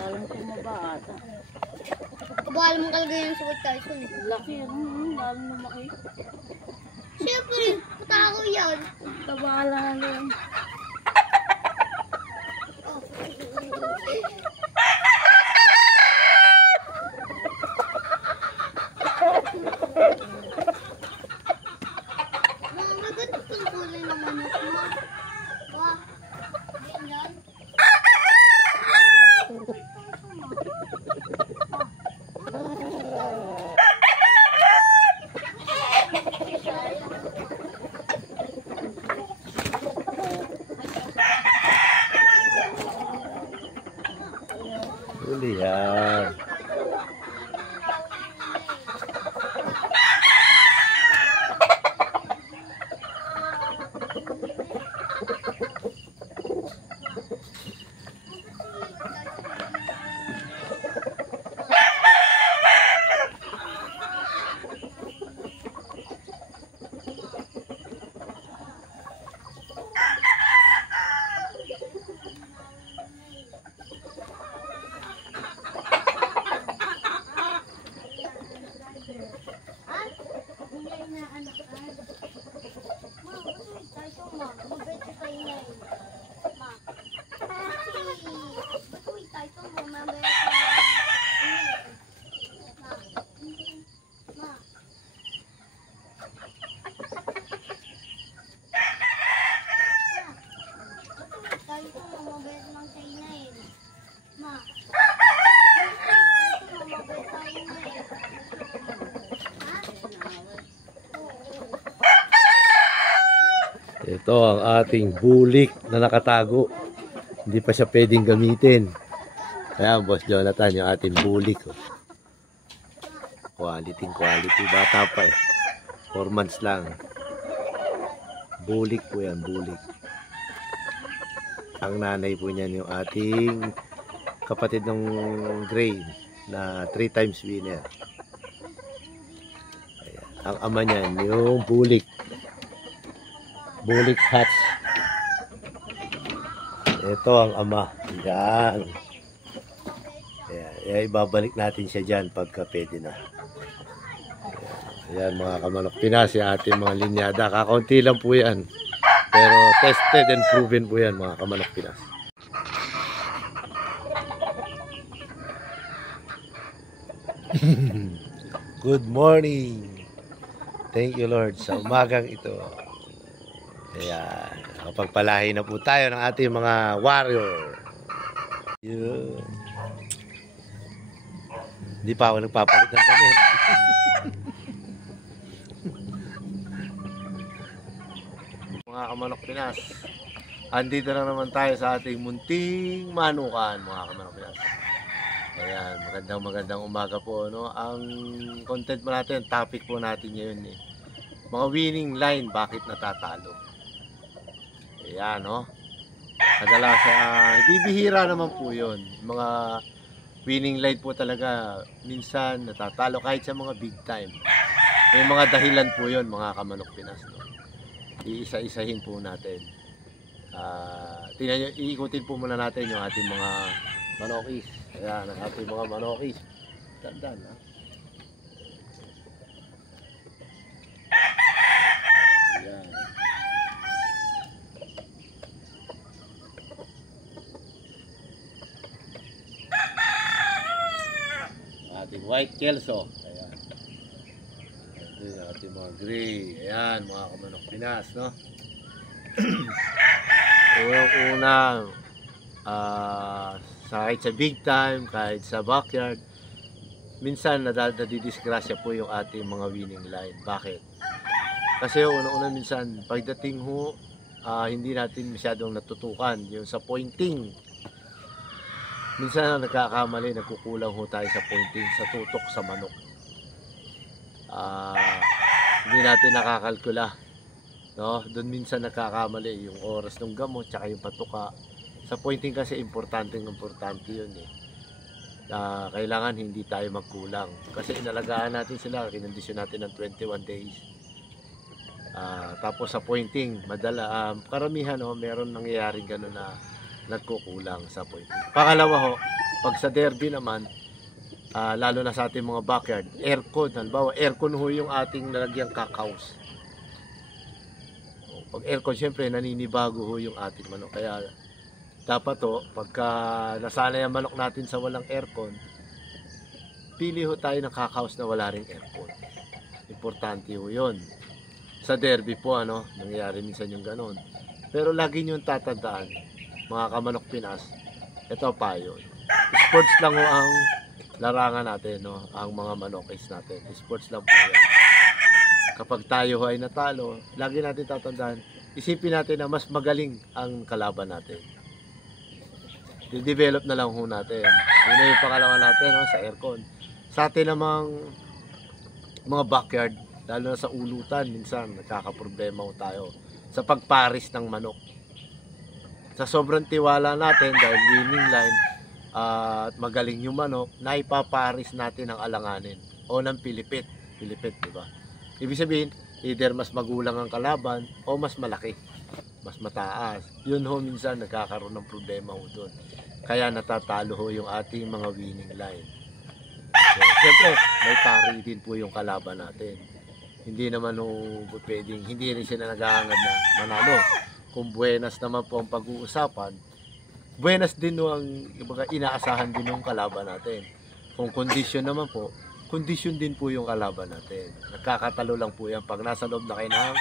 Lalong tumaba ata. Kabahal mong kalagayan sa White Tyson eh. Laki yan. Lalong lumaki. Siyempre, patako yan. Tabala na yan. Maganda pang kulay ng manok mo. Wah, ganyan. Huli yan. Ito ang ating bulik na nakatago. Hindi pa siya pwedeng gamitin. Kaya Boss Jonathan, yung ating bulik. Quality. Bata pa eh. 4 months lang. Bulik po yan, bulik. Ang nanay po niyan yung ating kapatid ng gray na 3 times winner. Ayan. Ang ama niyan yung bulik. Bulik hatch. Ito ang ama. Yan. Ayan, ibabalik natin siya dyan pagka pwede na. Ayan mga kamanok Pinas, yung ating mga linyada. Kakaunti lang po yan. Pero tested and proven po yan mga kamanok Pinas. Good morning. Thank you Lord sa umagang ito. Ayan, nakapagpalahi na po tayo ng ating mga warrior. Yun. Hindi pa ako nagpapalit ng damit. Mga kamanok Pinas, andito na naman tayo sa ating munting manukan mga kamanok Pinas. Ayan, magandang umaga po. No? Ang content mo natin, topic po natin ngayon eh. Mga winning line, bakit natatalo? Ayan, no? Kadalasan, bibihira naman po yun. Mga winning line po talaga, minsan natatalo kahit sa mga big time. May mga dahilan po yun, mga kamanok Pinas. No? Iisa-isahin po natin. Tingnan nyo, iikutin po muna natin yung ating mga manokis. Ayan, ang ating mga manokis. Tandaan, ha? Ayan. Ating white kelso. Ayan. Ito yung ating mga gray. Ayan, mga kamanok Pinas, no? Unang-unang kahit sa big time, kahit sa backyard, minsan nadidisgrasya po yung ating mga winning line. Bakit? Kasi una-una minsan, pagdating ho, hindi natin masyadong natutukan yung sa pointing. Minsan nagkakamali, nagkukulang ho tayo sa pointing, sa tutok sa manok. Hindi natin nakakalkula. No? Doon minsan nagkakamali yung oras ng gamot, tsaka yung patuka. Sa pointing kasi importante yun eh. Kailangan hindi tayo magkulang. Kasi inalagaan natin sila, kinondisyon natin ng 21 days. Tapos sa pointing, karamihan meron nangyayaring gano'n na nagkukulang sa pointing. Pangalawa ho, Pag sa derby naman, lalo na sa ating mga backyard, aircon, halimbawa aircon ho yung ating lalagyan kakaos. Pag aircon, syempre naninibago ho yung ating manok, kaya dapat ho, pagka nasanay ang manok natin sa walang aircon, pili ho tayo ng kakaos na wala ring aircon. Importante ho yun. Sa derby po, nangyayari minsan yung ganon. Pero lagi nyo tatandaan, mga kamanok Pinas, ito pa yun. Sports lang ho ang larangan natin, ang mga manokis natin. Sports lang po yan. Kapag tayo ay natalo, lagi natin tatandaan, isipin natin na mas magaling ang kalaban natin. I-develop na lang ho natin. Yun na yung pangalawa natin, sa aircon. Sa atin namang mga backyard, lalo na sa ulutan, minsan nagkakaproblema ho tayo sa pagparis ng manok. Sa sobrang tiwala natin dahil winning line at magaling yung manok, naipaparis natin ng alanganin o ng pilipit, di ba? Ibig sabihin, either mas magulang ang kalaban o mas malaki, mas mataas. Yun ho minsan nagkakaroon ng problema ho doon. Kaya natatalo ho yung ating mga winning line. So, siyempre, may pari din po yung kalaban natin. Hindi naman ho pwedeng, hindi rin sila naghahangad na manalo. Kung buenas naman po ang pag-uusapan, buenas din ho ang inaasahan din ng kalaban natin. Kung kondisyon naman po, kondisyon din po yung kalaban natin. Nagkakatalo lang po yan pag nasa loob na kayo ng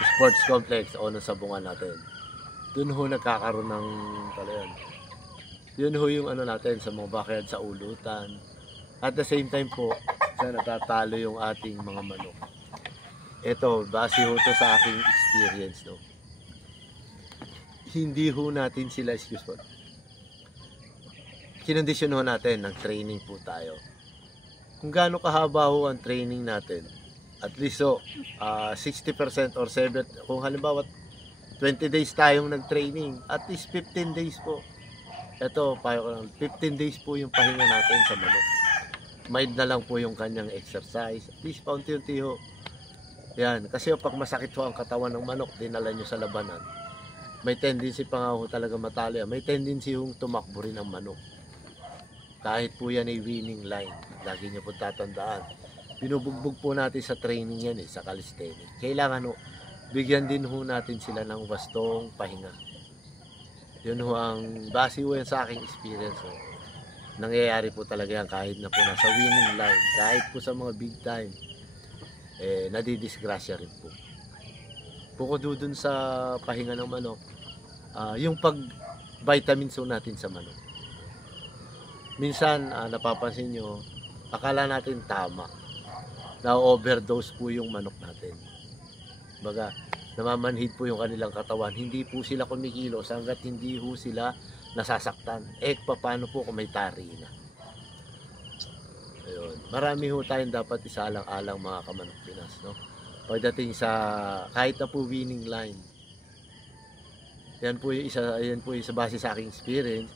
sports complex o ng sabungan natin. Doon ho nagkakaroon ng talayan. Yun ho yung natin sa mga backyard sa ulutan. At the same time po, sa natatalo yung ating mga manok. Ito, base ho to sa aking experience, Hindi ho natin sila, kinondisyon ho natin, nag-training po tayo. Kung gaano kahaba ho ang training natin, at least 60% or 7, kung halimbawa 20 days tayong nag-training, at least 15 days po. Ito, 15 days po yung pahinga natin sa manok. Mild na lang po yung kanyang exercise. At least paunti-unti ho. Yan, kasi pag masakit ho ang katawan ng manok, dinala nyo sa labanan, may tendency pa nga ho talaga matalo. May tendency hong tumakbo rin ang manok. Kahit po yan ay winning line, lagi nyo po tatandaan. Binubugbog po natin sa training yan sa calisthenics. Kailangan bigyan din ho natin sila ng wastong pahinga. Yun ho ang base ho yan sa aking experience. Nangyayari po talaga yan kahit na po nasa winning line, kahit po sa mga big time, nadidisgrasya rin po. Bukod dun sa pahinga ng manok, yung pag-vitamins natin sa manok. Minsan, napapansin nyo, akala natin tama. Na-overdose po yung manok natin. Baga, namamanhid po yung kanilang katawan. Hindi po sila kumikilos hanggat hindi po sila nasasaktan. Paano po kung may tari na? Ayun. Marami ho tayong dapat isaalang-alang mga kamanok Pinas, Pagdating sa kahit na po winning line. Yan po yung isa base sa aking experience.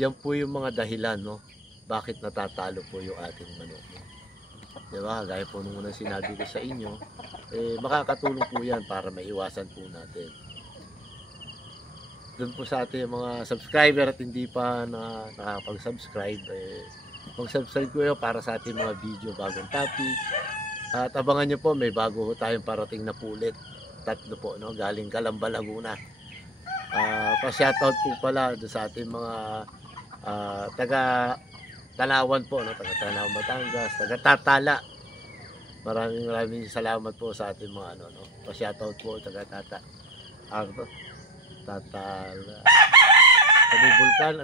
Yan po yung mga dahilan, bakit natatalo po yung ating manok. Diba? Gaya po nung unang sinabi ko sa inyo, makakatulong po yan para maiwasan po natin. Doon po sa ating mga subscriber at hindi pa nakakapag-subscribe, mag-subscribe ko yun para sa ating mga video bagong topic. At abangan nyo po, may bago ho tayong parating na pulit. 3 po, galing Calamba, Laguna. Pa-shoutout po pala doon sa ating mga taga Tanawan po, taga Tanawan, Batangas, taga Tatala. Maraming salamat po sa ating mga pa-shoutout po, taga Tatala. Sabi Bulkan,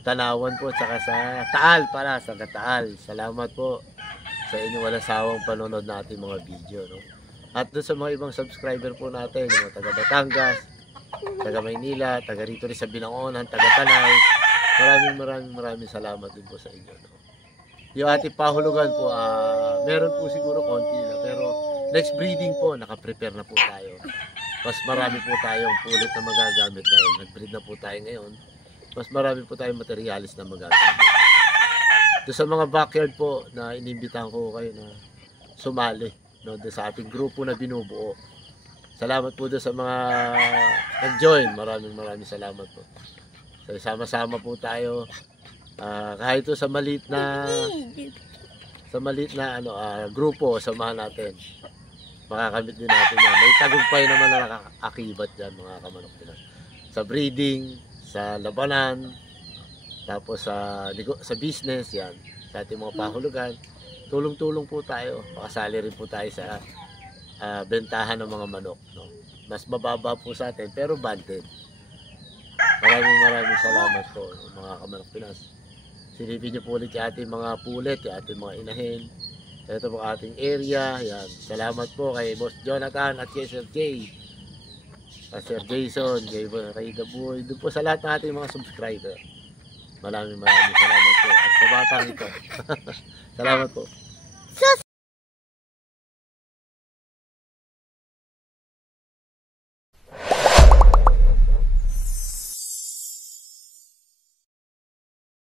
Tanawan po, saka sa Taal pala, sa Taal. Salamat po sa inyo walang sawang panonood natin mga video, At doon sa mga ibang subscriber po natin, mga taga Batangas, taga Maynila, taga rito rin sa Binangonan, taga Tanay. Maraming salamat din po sa inyo, Yung ating pahulugan po, meron po siguro konti na, pero next breeding po, naka-prepare na po tayo. Mas marami po tayong pulit na magagamit dahil nag-breed na po tayo ngayon. Mas marami po tayong materialis na magagamit. Doon sa mga backyard po na inimbitahan ko kayo na sumali, doon sa ating grupo na binubuo. Salamat po doon sa mga nag-join. Maraming salamat po. So, sama-sama po tayo. Kahit ito sa maliit na grupo, samahan natin. Makakamit din natin yan. May tagumpay naman na nakaakibat dyan, mga kamanok Pinas. Sa breeding, sa labanan, tapos sa business, yan. Sa ating mga pahulugan. Tulong-tulong po tayo. Makasali rin po tayo sa bentahan ng mga manok. No? Mas mababa po sa atin, pero banded. Maraming salamat po, mga kamanok Pinas. Silipin niyo po ulit yung ating mga pulet, yung ating mga inahin. Ito po ating area. Yan. Salamat po kay Boss Jonathan at kay Sir Jay. Sir Jason, kay The Boy. Doon po sa lahat ng ating mga subscriber. Maraming salamat po. At sa batang ito. Salamat po.